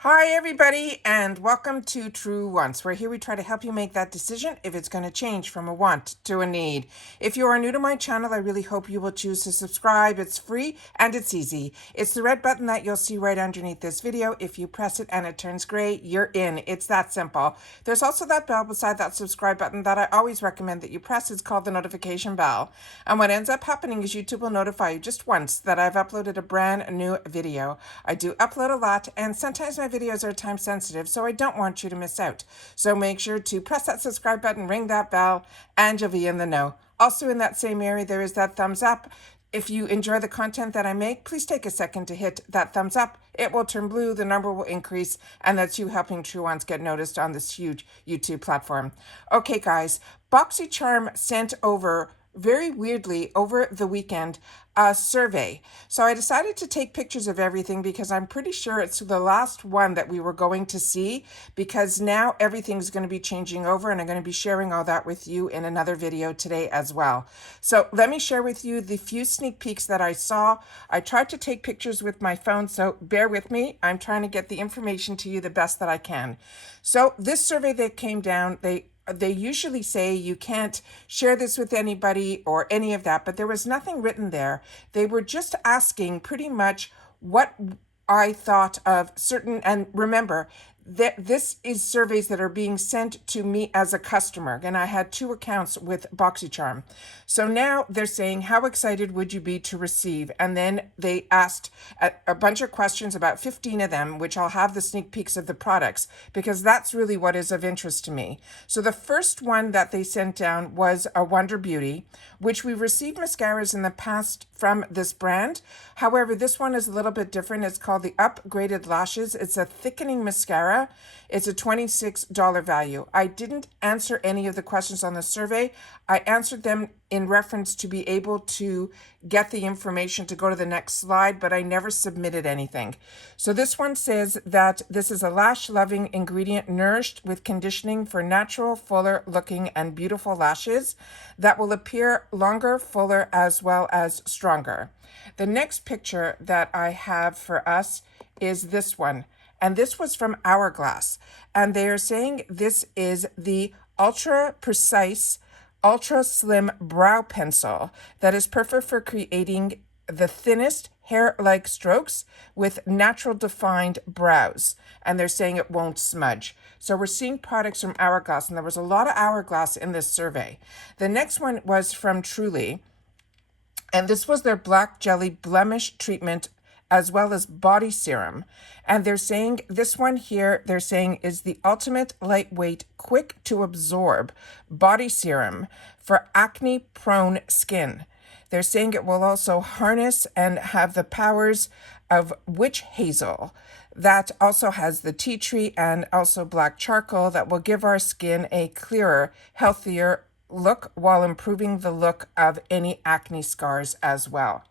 Hi, everybody, and welcome to True Wants, where here we try to help you make that decision if it's going to change from a want to a need. If you are new to my channel, I really hope you will choose to subscribe. It's free and it's easy. It's the red button that you'll see right underneath this video. If you press it and it turns gray, you're in. It's that simple. There's also that bell beside that subscribe button that I always recommend that you press. It's called the notification bell. And what ends up happening is YouTube will notify you just once that I've uploaded a brand new video. I do upload a lot, and sometimes my videos are time sensitive, so I don't want you to miss out. So make sure to press that subscribe button, ring that bell, and you'll be in the know. Also in that same area, there is that thumbs up. If you enjoy the content that I make, please take a second to hit that thumbs up. It will turn blue, the number will increase, and that's you helping True Ones get noticed on this huge YouTube platform. Okay, guys, Boxycharm sent over very weirdly over the weekend a survey. So I decided to take pictures of everything because I'm pretty sure it's the last one that we were going to see, because now everything's going to be changing over, and I'm going to be sharing all that with you in another video today as well. So let me share with you the few sneak peeks that I saw. I tried to take pictures with my phone, so bear with me. I'm trying to get the information to you the best that I can. So this survey that came down, they usually say you can't share this with anybody or any of that, but there was nothing written there. They were just asking pretty much what I thought of certain, and remember that this is surveys that are being sent to me as a customer, and I had 2 accounts with Boxycharm. So now they're saying, how excited would you be to receive? And then they asked a bunch of questions, about 15 of them, which I'll have the sneak peeks of the products, because that's really what is of interest to me. So the first one that they sent down was a Wonder Beauty, which we received mascaras in the past from this brand. However, this one is a little bit different. It's called the Upgraded Lashes. It's a thickening mascara. It's a $26 value. I didn't answer any of the questions on the survey. I answered them in reference to be able to get the information to go to the next slide, but I never submitted anything. So this one says that this is a lash-loving ingredient nourished with conditioning for natural, fuller looking and beautiful lashes that will appear longer, fuller, as well as stronger. The next picture that I have for us is this one. And this was from Hourglass. And they are saying this is the ultra precise, ultra slim brow pencil that is perfect for creating the thinnest hair-like strokes with natural defined brows. And they're saying it won't smudge. So we're seeing products from Hourglass, and there was a lot of Hourglass in this survey. The next one was from Truly, and this was their black jelly blemish treatment as well as body serum. And they're saying this one here, they're saying is the ultimate lightweight, quick to absorb body serum for acne prone skin. They're saying it will also harness and have the powers of witch hazel. That also has the tea tree and also black charcoal that will give our skin a clearer, healthier look while improving the look of any acne scars as well.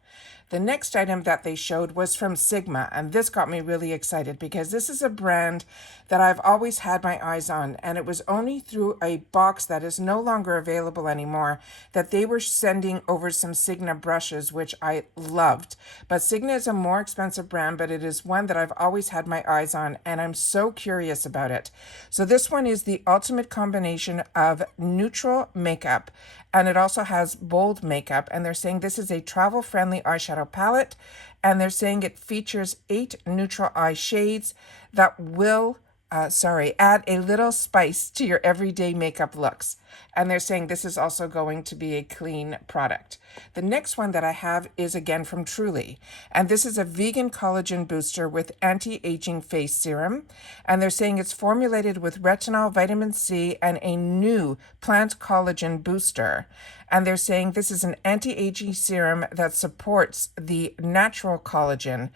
The next item that they showed was from Sigma, and this got me really excited because this is a brand that I've always had my eyes on, and it was only through a box that is no longer available anymore that they were sending over some Sigma brushes, which I loved. But Sigma is a more expensive brand, but it is one that I've always had my eyes on, and I'm so curious about it. So this one is the ultimate combination of neutral makeup, and it also has bold makeup, and they're saying this is a travel-friendly eyeshadow palette, and they're saying it features 8 neutral eye shades that will add a little spice to your everyday makeup looks. And they're saying this is also going to be a clean product. The next one that I have is again from Truly. And this is a vegan collagen booster with anti-aging face serum. And they're saying it's formulated with retinol, vitamin C, and a new plant collagen booster. And they're saying this is an anti-aging serum that supports the natural collagen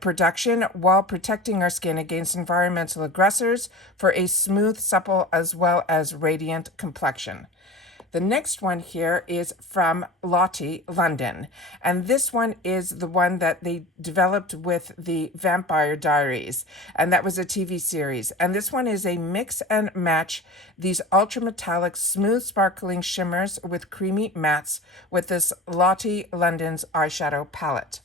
production while protecting our skin against environmental aggressors for a smooth, supple, as well as radiant complexion. The next one here is from Lottie, London. And this one is the one that they developed with the Vampire Diaries. And that was a TV series. And this one is a mix and match these ultra metallic, smooth, sparkling shimmers with creamy mattes with this Lottie London's eyeshadow palette.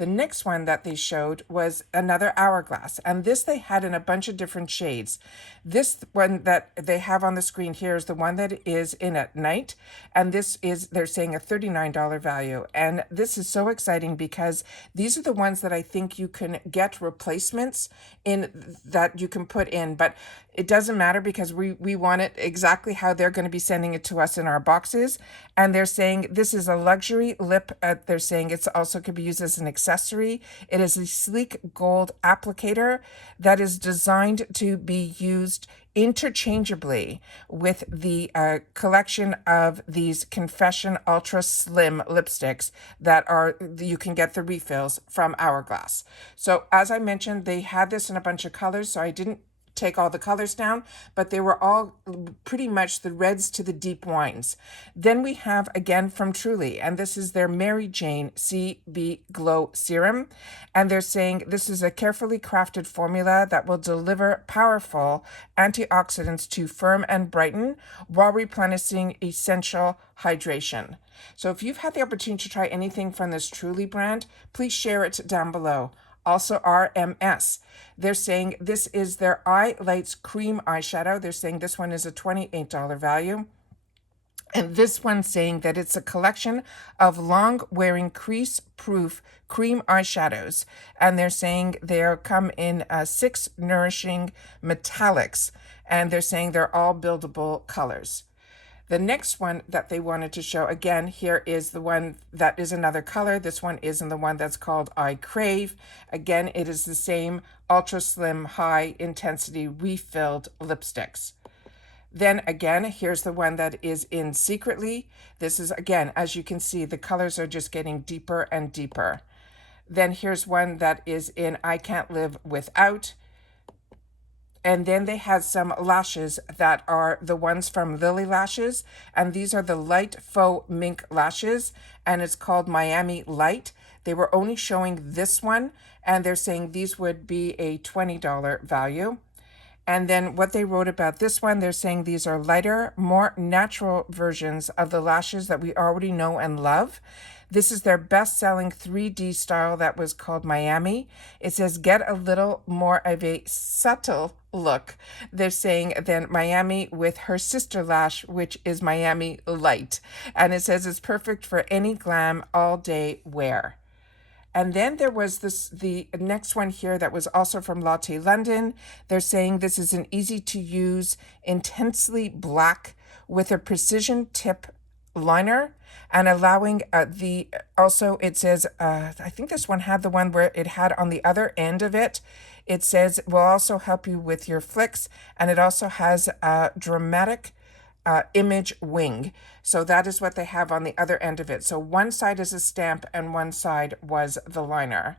The next one that they showed was another hourglass, and this they had in a bunch of different shades. This one that they have on the screen here is the one that is in at night, and this is, they're saying, a $39 value. And this is so exciting because these are the ones that I think you can get replacements in that you can put in, but it doesn't matter because we want it exactly how they're going to be sending it to us in our boxes. And they're saying this is a luxury lip. They're saying it's also could be used as an accessory. It is a sleek gold applicator that is designed to be used interchangeably with the collection of these Confession Ultra Slim lipsticks that are, you can get the refills from Hourglass. So as I mentioned, they had this in a bunch of colors, so I didn't take all the colors down, but they were all pretty much the reds to the deep wines. Then we have again from Truly, and this is their Mary Jane CB Glow Serum. And they're saying this is a carefully crafted formula that will deliver powerful antioxidants to firm and brighten while replenishing essential hydration. So if you've had the opportunity to try anything from this Truly brand, please share it down below. Also RMS. They're saying this is their Eye Lights Cream Eyeshadow. They're saying this one is a $28 value. And this one's saying that it's a collection of long-wearing crease-proof cream eyeshadows. And they're saying they come in 6 nourishing metallics. And they're saying they're all buildable colors. The next one that they wanted to show, again, here is the one that is another color. This one isn't the one that's called I Crave. Again, it is the same ultra slim, high intensity refilled lipsticks. Then again, here's the one that is in Secretly. This is, again, as you can see, the colors are just getting deeper and deeper. Then here's one that is in I Can't Live Without. And then they had some lashes that are the ones from Lily Lashes. And these are the light faux mink lashes. And it's called Miami Light. They were only showing this one. And they're saying these would be a $20 value. And then what they wrote about this one, they're saying these are lighter, more natural versions of the lashes that we already know and love. This is their best-selling 3D style that was called Miami. It says, get a little more of a subtle look, they're saying, than Miami with her sister lash, which is Miami Light. And it says it's perfect for any glam all-day wear. And then there was the next one here that was also from Latte London. They're saying this is an easy-to-use, intensely black with a precision tip liner, and allowing also it says, I think this one had the one where it had on the other end of it, it says will also help you with your flicks, and it also has a dramatic image wing. So that is what they have on the other end of it. So one side is a stamp and one side was the liner.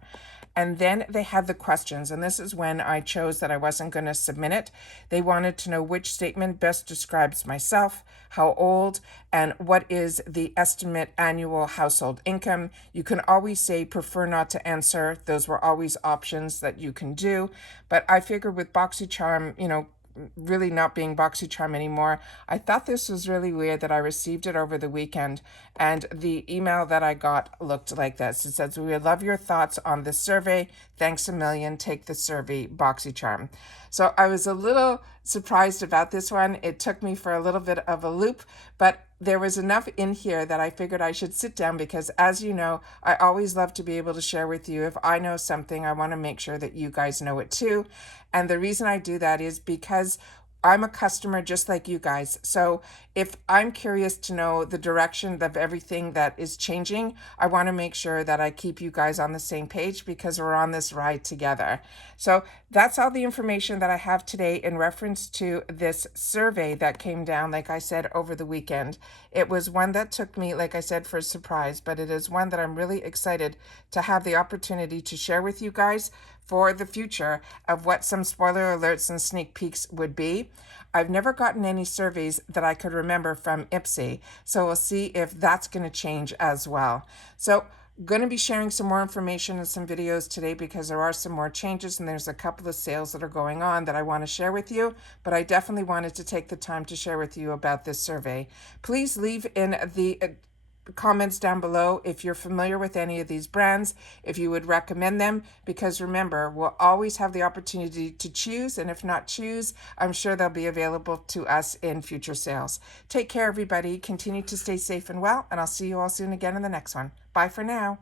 And then they had the questions, and this is when I chose that I wasn't going to submit it. They wanted to know which statement best describes myself, how old, and what is the estimate annual household income. You can always say prefer not to answer. Those were always options that you can do. But I figured with Boxycharm, you know, really not being Boxycharm anymore, I thought this was really weird that I received it over the weekend, and the email that I got looked like this. It says, we would love your thoughts on this survey. Thanks a million. Take the survey, Boxycharm. So I was a little surprised about this one. It took me for a little bit of a loop, but there was enough in here that I figured I should sit down because, as you know, I always love to be able to share with you. If I know something, I want to make sure that you guys know it too. And the reason I do that is because I'm a customer just like you guys. So if I'm curious to know the direction of everything that is changing, I want to make sure that I keep you guys on the same page because we're on this ride together. So that's all the information that I have today in reference to this survey that came down, like I said, over the weekend. It was one that took me, like I said, for a surprise, but it is one that I'm really excited to have the opportunity to share with you guys for the future of what some spoiler alerts and sneak peeks would be. I've never gotten any surveys that I could remember from IPSY, so we'll see if that's going to change as well. So I'm going to be sharing some more information and some videos today because there are some more changes and there's a couple of sales that are going on that I want to share with you, but I definitely wanted to take the time to share with you about this survey. Please leave in the comments down below if you're familiar with any of these brands, if you would recommend them, because remember, we'll always have the opportunity to choose, and if not choose, I'm sure they'll be available to us in future sales. Take care, everybody. Continue to stay safe and well, and I'll see you all soon again in the next one. Bye for now.